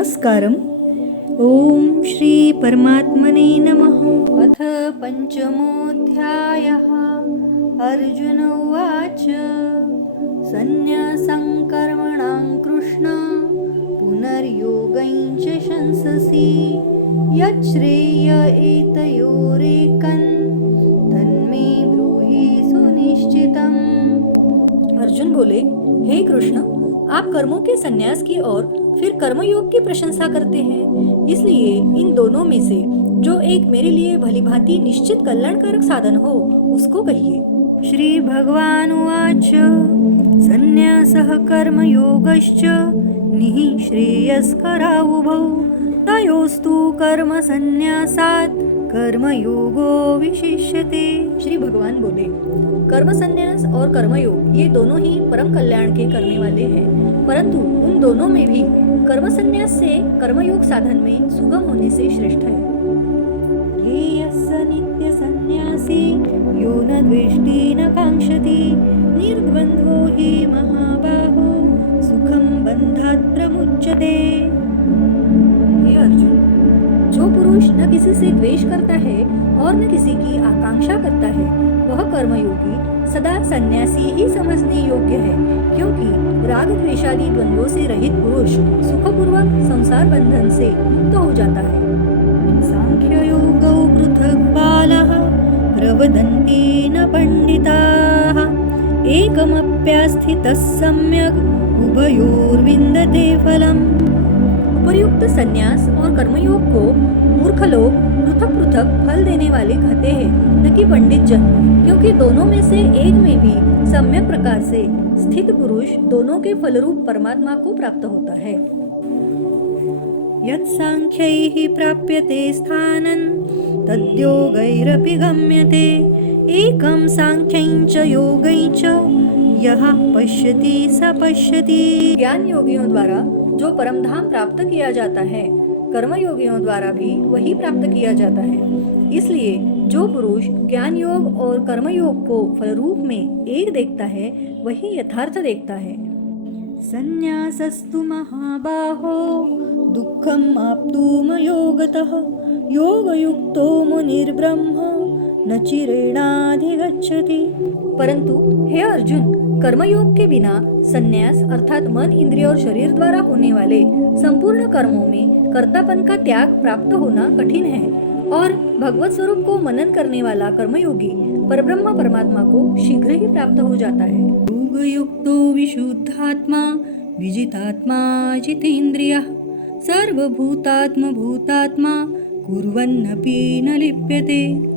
नमस्कारम. ओम श्री परमात्मने नमः. अथ पंचमोऽध्यायः. अर्जुन उवाच. संन्यासं कर्मणां कृष्ण पुनर्योगं च शंससि यच्छ्रेय एतयोरेकं तन्मे ब्रूहि सुनिश्चितम्. अर्जुन बोले, हे कृष्ण, आप कर्मों के संन्यास की और फिर कर्मयोग की प्रशंसा करते हैं, इसलिए इन दोनों में से जो एक मेरे लिए भलीभांति निश्चित कल्याणकारक साधन हो उसको कहिए. श्री भगवान उवाच. संन्यासः कर्मयोगश्च निःश्रेयस्करावुभौ तयोस्तु कर्म संन्यासात् कर्मयोगो विशिष्यते. श्री भगवान बोले, कर्म संन्यास और कर्मयोग ये दोनों ही परम कल्याण के करने वाले हैं, परंतु उन दोनों में भी कर्म संन्यास से कर्मयोग साधन में सुगम होने से श्रेष्ठ है. ये यस्य नित्य संन्यासी यो न द्वेष्टि न कांक्षति निर्द्वन्द्वो हि महाबाहो सुखं बन्धात् प्रमुच्यते. हे अर्जुन, जो पुरुष न किसी से द्वेष करता है और न किसी की आकांक्षा करता है, वह कर्मयोगी सदा सन्यासी ही समझने योग्य है, क्योंकि राग द्वेषादि द्वंद्वों से रहित पुरुष सुखपूर्वक संसार बंधन से मुक्त हो जाता है. सांख्य योगौ पृथक् बालः प्रवदन्ति न पंडिताः एकमप्यास्थितः सम्यक् उभयोर्विन्दते फलम्. उपर्युक्त संन्यास और कर्मयोग को मूर्ख लोग पृथक पृथक फल देने वाले कहते हैं, न कि पंडित जन, क्योंकि दोनों में से एक में भी सम्यक प्रकार से स्थित पुरुष दोनों के फलरूप परमात्मा को प्राप्त होता है. यत् सांख्यैः प्राप्यते स्थानं तद्योगैरपि गम्यते एकं सांख्यं च योगं च यः पश्यति स पश्यति. ज्ञान योगियों द्वारा जो परमधाम प्राप्त किया जाता है, कर्मयोगियों द्वारा भी वही प्राप्त किया जाता है. इसलिए जो पुरुष ज्ञान योग और कर्मयोग को फलरूप में एक देखता है, वही यथार्थ देखता है. संन्यासस्तु महाबाहो दुःखम् आप्तुमयोगतः योगयुक्तो मुनिर्ब्रह्म न चिरेणाधिगच्छति. परंतु हे अर्जुन, कर्मयोग के बिना संन्यास अर्थात मन, इंद्रिय और शरीर द्वारा होने वाले संपूर्ण कर्मों में कर्तापन का त्याग प्राप्त होना कठिन है, और भगवत स्वरूप को मनन करने वाला कर्मयोगी परब्रह्म परमात्मा को शीघ्र ही प्राप्त हो जाता है. योगयुक्तो विशुद्धात्मा विजितात्मा जितेन्द्रियः सर्वभूतात्म भूतात्मा कुर्वन्नपि न लिप्यते.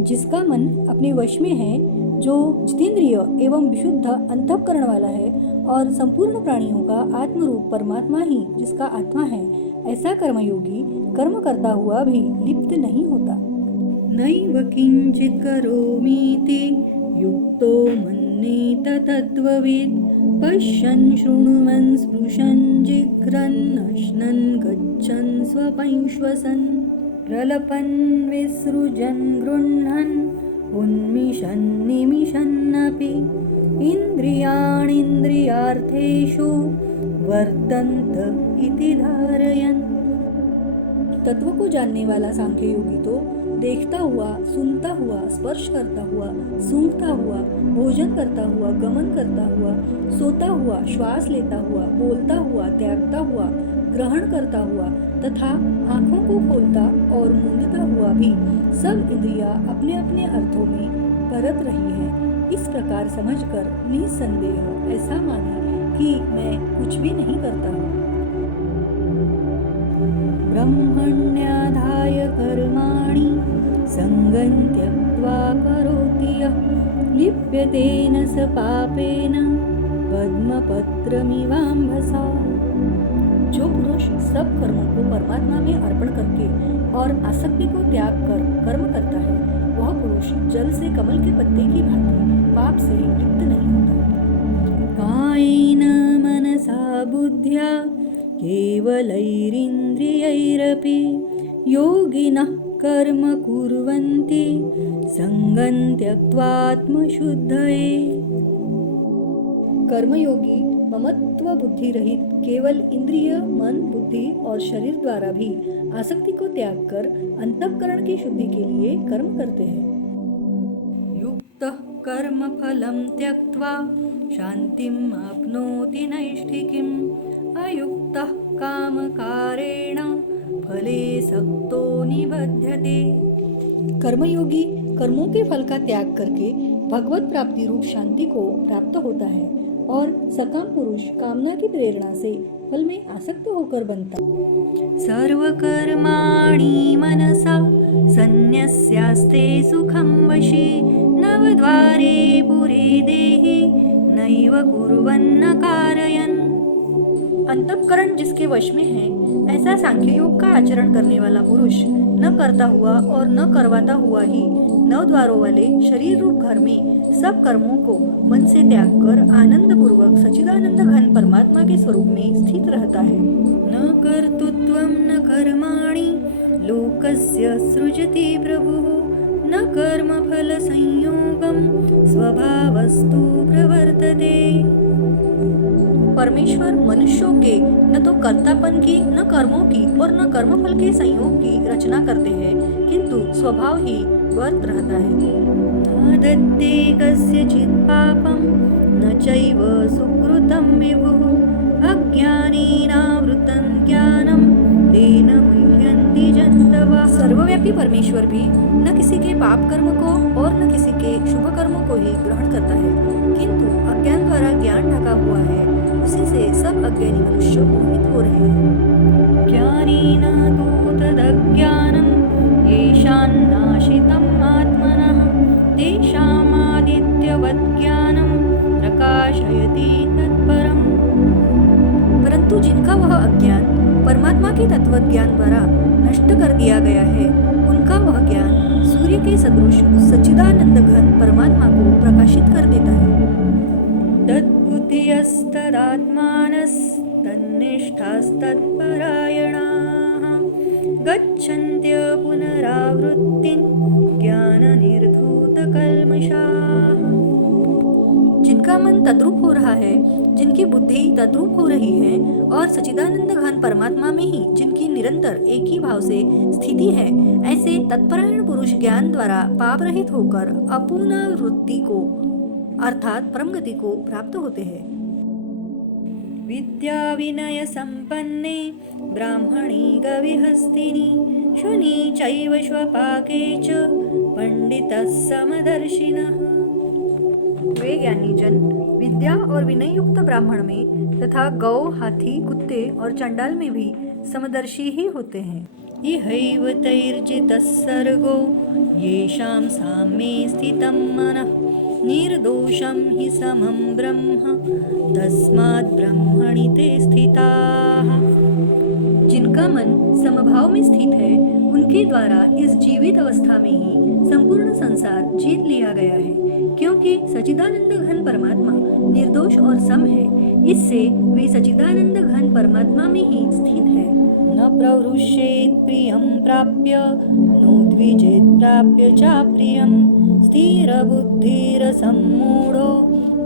जिसका मन अपने वश में है, जो जितेंद्रिय एवं विशुद्ध अंतःकरण वाला है और संपूर्ण प्राणियों का आत्मरूप परमात्मा ही जिसका आत्मा है, ऐसा कर्मयोगी कर्म करता हुआ भी लिप्त नहीं होता. नैव किंचित् करोमीति युक्तो मन्येत तत्त्वविद् पश्यन् शृण्वन् स्पृशन् जिघ्रन् अश्नन् गच्छन् स्वपन् श्वसन् प्रलपन् विसृजन् गृह्णन् उन्मिषन् निमिषन्नपि इन्द्रियाणीन्द्रियार्थेषु वर्तन्त इति धारयन्. तत्व को जानने वाला सांख्य योगी तो देखता हुआ, सुनता हुआ, स्पर्श करता हुआ, सूंघता हुआ, भोजन करता हुआ, गमन करता हुआ, सोता हुआ, श्वास लेता हुआ, बोलता हुआ, त्यागता हुआ, ग्रहण करता हुआ तथा आँखों को खोलता और मूंदता हुआ भी सब इंद्रियां अपने अपने अर्थों में परत रही हैं. इस प्रकार समझकर निसंदेह ऐसा माने कि मैं कुछ भी नहीं करता हूँ. ब्रह्मण्याधाय कर्माणि संगं त्यक्त्वा करोति यः लिप्यते न स पापेन पद्मपत्रमिवाम्भसा. जो पुरुष सब कर्मों को परमात्मा में अर्पण करके और आसक्ति को त्याग कर कर्म करता है, वह पुरुष जल से कमल के पत्ते की भांति पाप से लिप्त नहीं होता. कायेन मनसा बुद्ध्या केवलैरिन्द्रियैरपि योगिनः कर्म कुर्वन्ति संगं त्यक्त्वा आत्मशुद्धये. कर्मयोगी ममत्व बुद्धि रहित केवल इंद्रिय, मन, बुद्धि और शरीर द्वारा भी आसक्ति को त्याग कर अंतःकरण की शुद्धि के लिए कर्म करते हैं। युक्तः कर्म फलं त्यक्त्वा शान्तिम् आप्नोति नैष्ठिकीम् अयुक्तः कामकारेण फले सक्तो निबध्यते। कर्मयोगी कर्मों के फल का त्याग करके भगवत प्राप्ति रूप शांति को प्राप्त होता है और सकाम पुरुष कामना की प्रेरणा से फल में आसक्त होकर बनता। सर्वकर्माणि मनसा सन्न्यस्यास्ते सुखं वशी नवद्वारे पुरे देहि नैव कुर्वन्न कारयन्। अंतःकरण जिसके वश में है, ऐसा सांख्य योग का आचरण करने वाला पुरुष न करता हुआ और न करवाता हुआ ही नव द्वारों वाले शरीर रूप घर में सब कर्मों को मन से त्याग कर आनंद पूर्वक सच्चिदानंद घन परमात्मा के स्वरूप में स्थित रहता है। न कर्तृत्वं न कर्माणि लोकस्य सृजति प्रभुः न कर्मफल संयोगं स्वभावस्तु प्रवर्तते। परमेश्वर मनुष्यों के न तो कर्तापन की, न कर्मों की और न कर्मफल के संयोग की रचना करते हैं, किंतु स्वभाव ही वर्त रहता है। न दत्ते कस्यचित् पापं न चैव सुकृतं विभुः अज्ञानेनावृतं ज्ञानं तेन मुह्यन्ति जन्तवः। सर्वव्यापी परमेश्वर भी न किसी के पाप कर्म को और न किसी के शुभ कर्मों को ही ग्रहण करता है, किंतु अज्ञान द्वारा ज्ञान ढका हुआ है, उसी से सब अज्ञानी मनुष्य मोहित हो रहे हैं। ज्ञानेन तु तदज्ञानं येषान्नाशितं आत्मनः तेषामादित्यवत् ज्ञानं प्रकाशयति तत्परम्। परंतु जिनका वह अज्ञान परमात्मा के तत्व ज्ञान द्वारा नष्ट कर दिया गया है, उनका वह ज्ञान सूर्य के सदृश सच्चिदानंद घन परमात्मा को प्रकाशित कर देता है। तन्निष्ठास्तत्परायणाः गच्छन्त्य पुनरावृत्तिं ज्ञाननिर्धूतकल्मषाः। जिनका मन तद्रूप हो रहा है, जिनकी बुद्धि तद्रूप हो रही है और सच्चिदानंद घन परमात्मा में ही जिनकी निरंतर एक ही भाव से स्थिति है, ऐसे तत्परायण पुरुष ज्ञान द्वारा पाप रहित होकर अपुनर्वृत्ति को अर्थात परमगति को प्राप्त होते हैं। विद्या विनय संपन्ने ब्राह्मणी गविहस्तिनी शुनि चैव श्वपाके च पंडितः समदर्शिनः। वे ज्ञानी जन विद्या और विनय युक्त ब्राह्मण में तथा गौ, हाथी, कुत्ते और चंडाल में भी समदर्शी ही होते हैं। इहैव तैर्जितः सर्गो येषां साम्ये स्थितं मनः निर्दोषं हि समं ब्रह्म तस्मात् ब्रह्मणि ते स्थिताः। जिनका मन समभाव में स्थित है, उनके द्वारा इस जीवित अवस्था में ही संपूर्ण संसार जीत लिया गया है, क्योंकि सच्चिदानंद घन परमात्मा निर्दोष और सम है, इससे वे सच्चिदानंद घन परमात्मा में ही स्थित है। न प्रवृष्येत् प्रियं प्राप्य नोद्विजेत् प्राप्य चाप्रियं स्थिरबुद्धिरसम्मूढो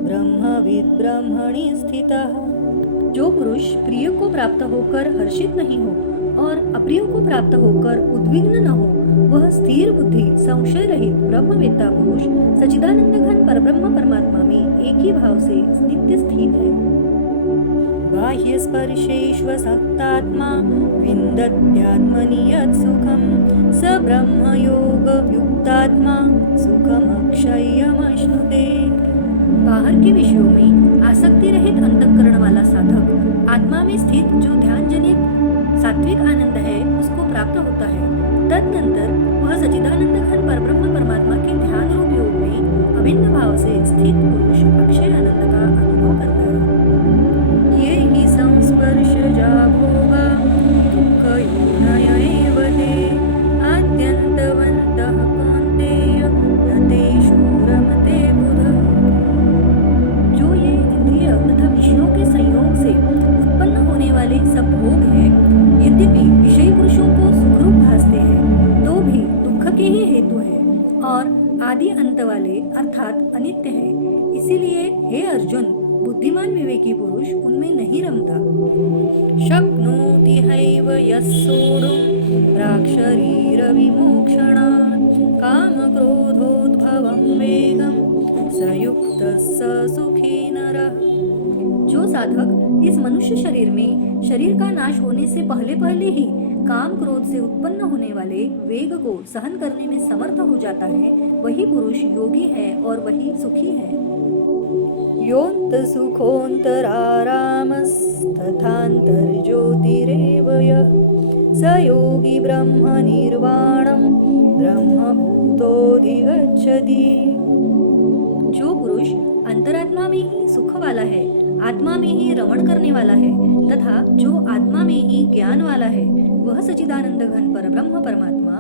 ब्रह्मविद् ब्रह्मणि स्थितः। जो पुरुष प्रिय को प्राप्त होकर हर्षित नहीं हो और अप्रिय को प्राप्त होकर उद्विग्न न हो, वह स्थिर बुद्धि संशय रहित ब्रह्मवेत्ता पुरुष सच्चिदानंद घन परब्रह्म परमात्मा में एक ही भाव से नित्य स्थित है। बाह्य स्पर्शेष्वसक्तात्मा विन्दत्यात्मनि यत् सुखं स ब्रह्मयोग युक्तात्मा सुखमक्षयमश्नुते। बाहर के विषयों में आसक्ति रहित अंतःकरण वाला साधक आत्मा में स्थित जो ध्यान जनित सात्विक आनंद है, उसको प्राप्त होता है। तदनंतर वह सच्चिदानंद घन परब्रह्म परमात्मा के ध्यान रूप योग में अभिन्न भाव से स्थित पुरुष अक्षय आनंद का अनुभव करता है। ये ही संस्पर्शजा भोगा दुःखयोनय एव ते आद्यन्तवन्तः कौन्तेय न तेषु रमते बुधः। जो ये इंद्रिय तथा विषयों के संयोग से उत्पन्न होने वाले सब भोग हैं, यद्यपि विषयी पुरुषों को सुखरूप भासते हैं, तो भी दुख के ही हेतु है और आदि अंत वाले अर्थात अनित्य है। इसीलिए हे अर्जुन, बुद्धिमान विवेकी विवेकी पुरुष उनमें नहीं रमता। शक्नोति हैव यः सोढुं प्राक्शरीरविमोक्षणात् कामक्रोधोद्भवं वेगं स युक्तः स सुखी नरः। जो साधक इस मनुष्य शरीर में शरीर का नाश होने से पहले पहले ही काम क्रोध से उत्पन्न होने वाले वेग को सहन करने में समर्थ हो जाता है, वही पुरुष योगी है और वही सुखी है। योऽन्त सुखोऽन्तरारामस्तथान्तर्ज्योतिरेव यः स योगी ब्रह्म निर्वाणं ब्रह्मभूतोऽधिगच्छति। जो पुरुष अंतरात्मा में ही सुख वाला है, आत्मा में ही रमण करने वाला है तथा जो आत्मा में ही ज्ञान वाला है, वह सच्चिदानंद घन परब्रह्म परमात्मा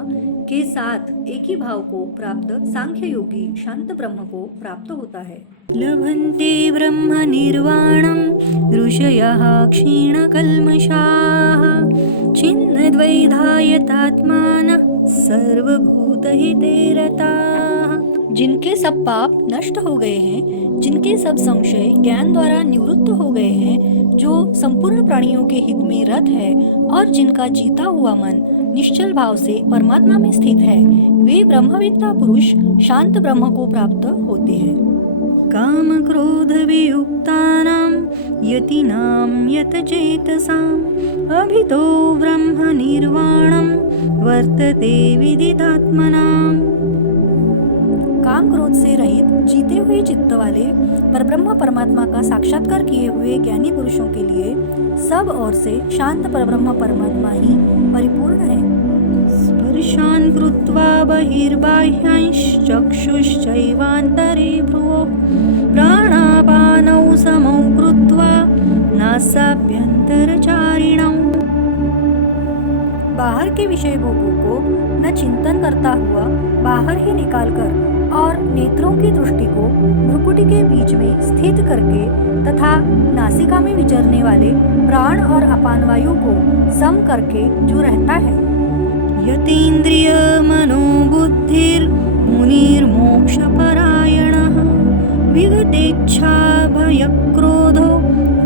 के साथ एक ही भाव को प्राप्त सांख्य योगी शांत ब्रह्म को प्राप्त होता है। लभन्ते ब्रह्म निर्वाणं ऋषयः क्षीणकल्मषाः छिन्नद्वैधायतात्मानः सर्वभूतहिते रताः। जिनके सब पाप नष्ट हो गए हैं, जिनके सब संशय ज्ञान द्वारा निवृत्त हो गए हैं, जो संपूर्ण प्राणियों के हित में रत है और जिनका जीता हुआ मन निश्चल भाव से परमात्मा में स्थित है, वे ब्रह्मवेत्ता पुरुष शांत ब्रह्म को प्राप्त होते हैं। काम क्रोध वियुक्तानां यतीनां यतचेतसाम् अभितो ब्रह्म निर्वाणं वर्तते विदितात्मनाम्। काम क्रोध से रहित जीते हुए चित्त वाले परब्रह्म परमात्मा का साक्षात्कार किए हुए ज्ञानी पुरुषों के लिए सब ओर से शांत परब्रह्म परमात्मा ही परिपूर्ण है। स्पर्शान् कृत्वा बहिर्बाह्यांश्चक्षुश्चैवान्तरे भ्रुवोः प्राणापानौ समौ कृत्वा नासाभ्यन्तरचारिणौ। बाहर के विषय भोगों को न चिंतन करता हुआ बाहर ही निकालकर और नेत्रों की दृष्टि को भ्रुकुटी के बीच में स्थित करके तथा नासिका में विचरने वाले प्राण और अपान वायु को सम करके जो रहता है। यतीन्द्रिय मनोबुद्धिर्मुनिर्मोक्षपरायणः विगतेच्छा भयक्रोधो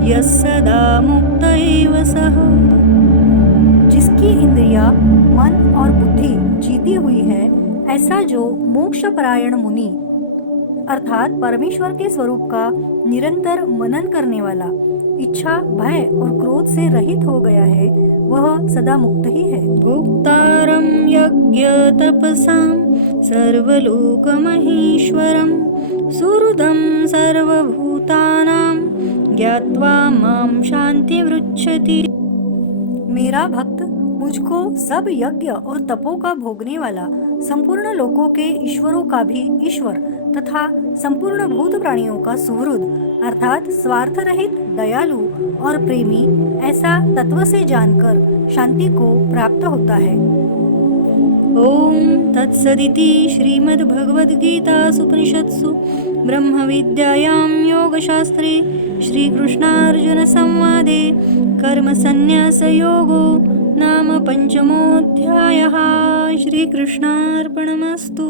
यः सदा मुक्त एव सः। जिसकी इंद्रिया मन और बुद्धि जीती हुई है, ऐसा जो मोक्ष परायण मुनि अर्थात परमेश्वर के स्वरूप का निरंतर मनन करने वाला, इच्छा भय और क्रोध से रहित हो गया है, वह सदा मुक्त ही है। भोक्तारं यज्ञ तपसां सर्वलोकमहेश्वरं सुहृदं सर्वभूतानां ज्ञात्वा मां शान्तिमृच्छति। मेरा भक्त मुझको सब यज्ञ और तपों का भोगने वाला, संपूर्ण लोकों के ईश्वरों का भी ईश्वर तथा संपूर्ण भूत प्राणियों का सुहृद अर्थात स्वार्थ रहित दयालु और प्रेमी ऐसा तत्व से जानकर शांति को प्राप्त होता है। ओम तत्सदिति श्रीमद्भगवद्गीतासूपनिषत्सु ब्रह्मविद्यायां योगशास्त्रे श्रीकृष्णार्जुन संवादे कर्मसन्न्यासयोगो नाम 5मोऽध्यायः। श्रीकृष्णार्पणमस्तु।